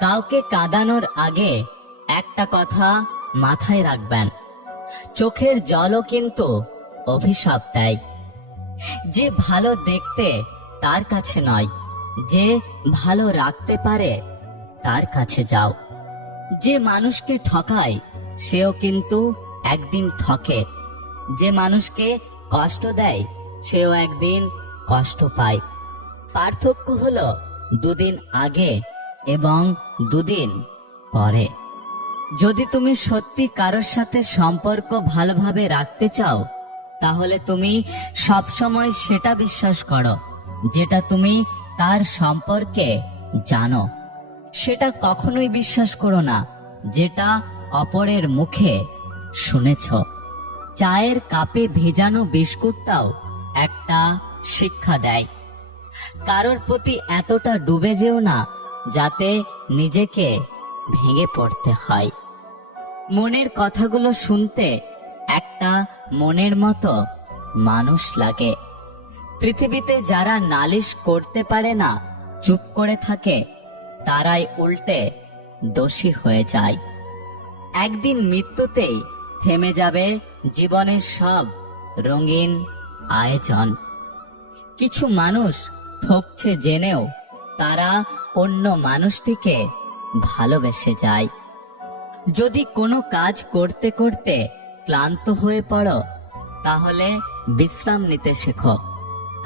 কাউকে কাঁদানোর আগে একটা কথা মাথায় রাখবেন, চোখের জলও কিন্তু অভিশাপ দেয়। যে ভালো দেখতে তার কাছে নয়, যে ভালো রাখতে পারে তার কাছে যাও। যে মানুষকে ঠকায় সেও কিন্তু একদিন ঠকে, যে মানুষকে কষ্ট দেয় সেও একদিন কষ্ট পায়। পার্থক্য হলো দুদিন আগে এবং দুদিন পরে। যদি তুমি সত্যি কারোর সাথে সম্পর্ক ভালোভাবে রাখতে চাও, তাহলে তুমি সবসময় সেটা বিশ্বাস করো যেটা তুমি তার সম্পর্কে জানো। সেটা কখনোই বিশ্বাস করো না যেটা অপরের মুখে শুনেছ। চায়ের কাপে ভেজানো বিস্কুটটাও একটা শিক্ষা দেয়। কারোর প্রতি এতটা ডুবে যেও না যাতে নিজেকে ভেঙে পড়তে হয়। মনের কথাগুলো শুনতে একটা মনের মতো মানুষ লাগে। পৃথিবীতে যারা নালিশ করতে পারে না, চুপ করে থাকে, তারাই উল্টে দোষী হয়ে যায়। একদিন মৃত্যুতেই থেমে যাবে জীবনের সব রঙিন আয়োজন। কিছু মানুষ ঠকছে জেনেও তারা অন্য মানুষটিকে ভালোবেসে যায়। যদি কোনো কাজ করতে করতে ক্লান্ত হয়ে পড়ো, তাহলে বিশ্রাম নিতে শেখো,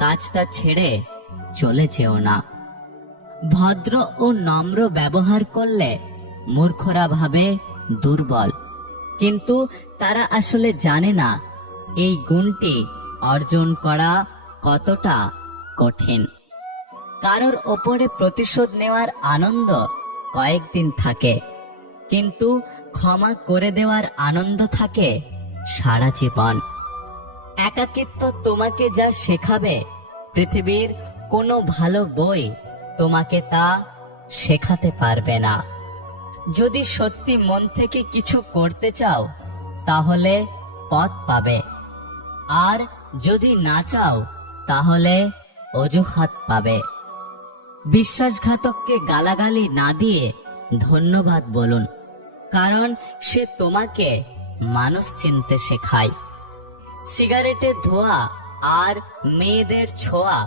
কাজটা ছেড়ে চলে যেও না। ভদ্র ও নম্র ব্যবহার করলে মূর্খরা ভাবে দুর্বল, কিন্তু তারা আসলে জানে না এই গুণটি অর্জন করা কতটা কঠিন। কারোর ওপরে প্রতিশোধ নেওয়ার আনন্দ কয়েকদিন থাকে, কিন্তু ক্ষমা করে দেওয়ার আনন্দ থাকে সারা জীবন। একাকিত্ব তোমাকে যা শেখাবে, পৃথিবীর কোনো ভালো বই তোমাকে তা শেখাতে পারবে না। যদি সত্যি মন থেকে কিছু করতে চাও, তাহলে পথ পাবে, আর যদি না চাও তাহলে অজুহাত পাবে। বিশ্বাসঘাতককে গালাগালি না দিয়ে ধন্যবাদ বলুন, কারণ সে তোমাকে মানুষ চিনতে শেখায়। সিগারেটের ধোঁয়া আর মেয়েদের ছোঁয়া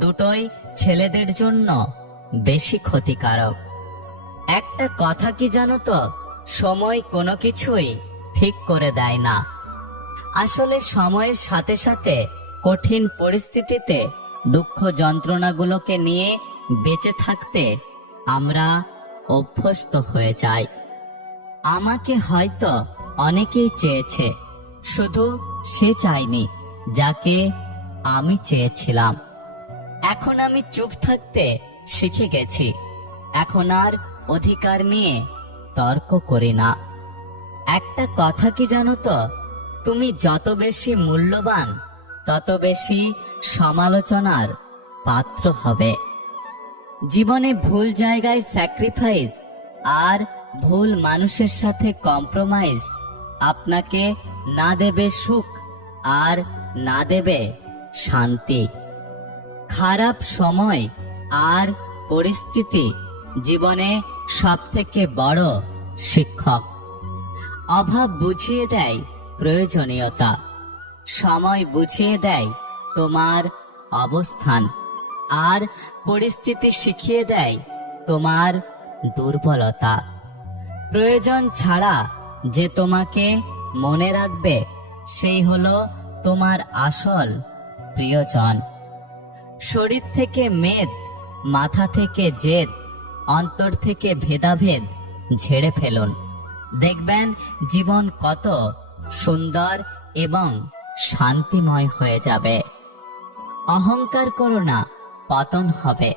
দুটোই ছেলেদের জন্য বেশি ক্ষতিকারক। একটা কথা কি জানো তো, সময় কোনো কিছুই ঠিক করে দেয় না। আসলে সময়ের সাথে সাথে কঠিন পরিস্থিতিতে দুঃখ যন্ত্রণাগুলোকে নিয়ে বেঁচে থাকতে আমরা অভ্যস্ত হয়ে যাই। আমাকে হয়তো অনেকেই চেয়েছে, শুধু সে চায়নি যাকে আমি চেয়েছিলাম। এখন আমি চুপ থাকতে শিখে গেছি, এখন আর অধিকার নিয়ে তর্ক করি না। একটা কথা কি জানো তো, তুমি যত বেশি মূল্যবান, তত বেশি সমালোচনার পাত্র হবে। জীবনে ভুল জায়গায় স্যাক্রিফাইস আর ভুল মানুষের সাথে কম্প্রোমাইজ আপনাকে না দেবে সুখ আর না দেবে শান্তি। খারাপ সময় আর পরিস্থিতি জীবনে সবথেকে বড় শিক্ষক। অভাব বুঝিয়ে দেয় প্রয়োজনীয়তা, সময় বুঝিয়ে দেয় তোমার অবস্থান, আর পরিস্থিতি শিখিয়ে দেয় তোমার দুর্বলতা। প্রয়োজন ছাড়া যে তোমাকে মনে রাখবে, সেই হলো তোমার আসল প্রিয়জন। শরীর থেকে মেদ, মাথা থেকে জেদ, অন্তর থেকে ভেদাভেদ ঝেড়ে ফেলুন। দেখবেন জীবন কত সুন্দর এবং শান্তিময় হয়ে যাবে। অহংকার করো না, পতন হবে।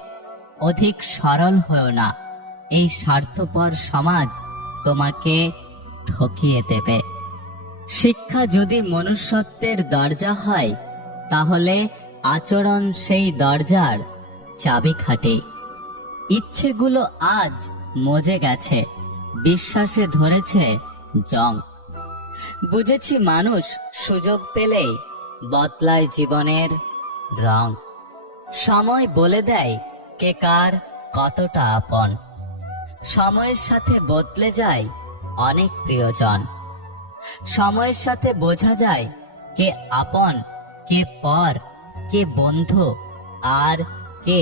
অধিক সরল হও না, এই স্বার্থপর সমাজ তোমাকে ঠকিয়ে দেবে। শিক্ষা যদি মনুষ্যত্বের দরজা হয়, তাহলে আচরণ সেই দরজার চাবিকাঠি। ইচ্ছেগুলো আজ মজে গেছে, বিশ্বাসে ধরেছে জং। বুঝেছি মানুষ সুযোগ পেলেই বদলায় জীবনের রং। সময় বলে দেয় কে কার কতটা আপন। সময়ের সাথে বদলে যায় অনেক প্রিয়জন। সময়ের সাথে বোঝা যায় কে আপন, কে পর, কে বন্ধু, আর কে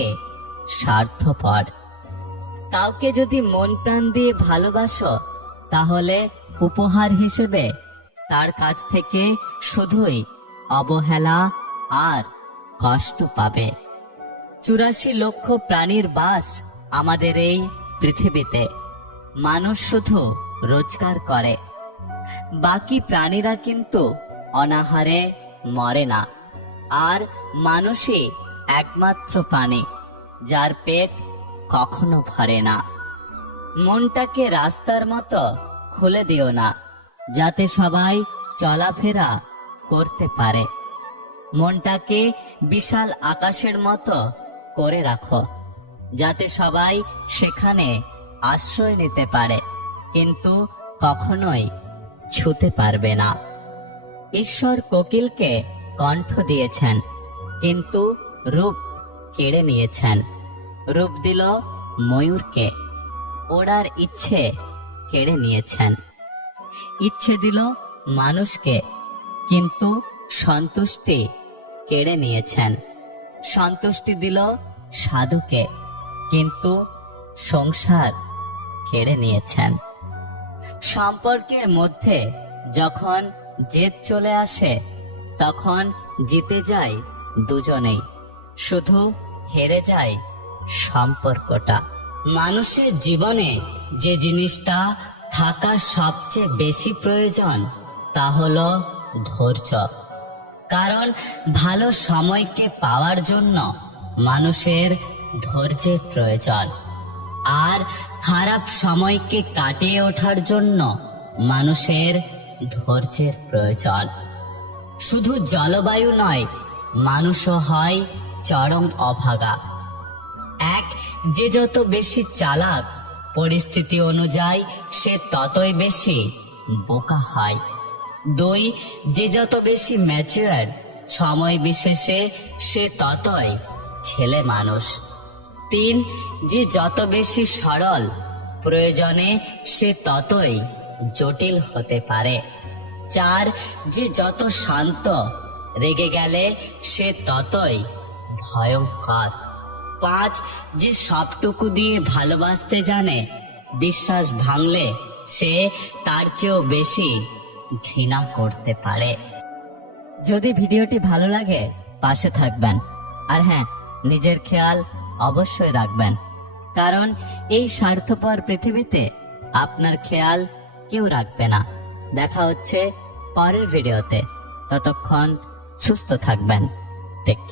স্বার্থপর। কাউকে যদি মন প্রাণ দিয়ে ভালোবাসো, তাহলে উপহার হিসেবে তার কাছ থেকে শুধুই অবহেলা আর কষ্ট পাবে। 84 লক্ষ প্রাণীর বাস আমাদের এই পৃথিবীতে। মানুষ শুধু রোজগার করে, বাকি প্রাণীরা কিন্তু অনাহারে মরে না। আর মানুষই একমাত্র প্রাণী যার পেট কখনো ভরে না। মনটাকে রাস্তার মতো খুলে দিও না, যাতে সবাই চলাফেরা করতে পারে। মনটাকে বিশাল আকাশের মতো করে রাখো, যাতে সবাই সেখানে আশ্রয় নিতে পারে, কিন্তু কখনোই ছুতে পারবে না। ঈশ্বর কোকিলকে কণ্ঠ দিয়েছেন, কিন্তু রূপ কেড়ে নিয়েছেন। রূপ দিল ময়ূরকে, ওড়ার ইচ্ছে কেড়ে নিয়েছেন। ইচ্ছে দিল মানুষকে, কিন্তু সন্তুষ্টি কেড়ে নিয়েছেন। সন্তুষ্টি দিল সাধুকে, কিন্তু সংসার কেড়ে নিয়েছেন। সম্পর্কের মধ্যে যখন জেদ চলে আসে, তখন জিতে যায় দুজনেই, শুধু হেরে যায় সম্পর্কটা। মানুষের জীবনে যে জিনিসটা থাকা সবচেয়ে বেশি প্রয়োজন, তা হলো ধৈর্য। কারণ ভালো সময়কে পাওয়ার জন্য মানুষের ধৈর্যের প্রয়োজন, আর খারাপ সময়কে কাটিয়ে ওঠার জন্য মানুষের ধৈর্যের প্রয়োজন। শুধু জলবায়ু নয়, মানুষও হয় চরম অভাগা। এক, যে যত বেশি চালাক, পরিস্থিতি অনুযায়ী সে ততই বেশি বোকা হয়। 2, যে যত বেশি ম্যাচিউর, সময় বিশেষে সে ততই ছেলে মানুষ। 3, যে যত বেশি সরল, প্রয়োজনে সে ততই জটিল হতে পারে। 4, যে যত শান্ত, রেগে গেলে সে ততই ভয়ঙ্কর। 5, যে সবটুকু দিয়ে ভালোবাসতে জানে, বিশ্বাস ভাঙলে সে তার চেয়েও বেশি ঘৃণা করতে পারে। যদি ভিডিওটি ভালো লাগে, পাশে থাকবেন। আর হ্যাঁ, নিজের খেয়াল অবশ্যই রাখবেন, কারণ এই স্বার্থপর পৃথিবীতে আপনার খেয়াল কেউ রাখবে না। দেখা হচ্ছে পরের ভিডিওতে, ততক্ষণ সুস্থ থাকবেন। Take care.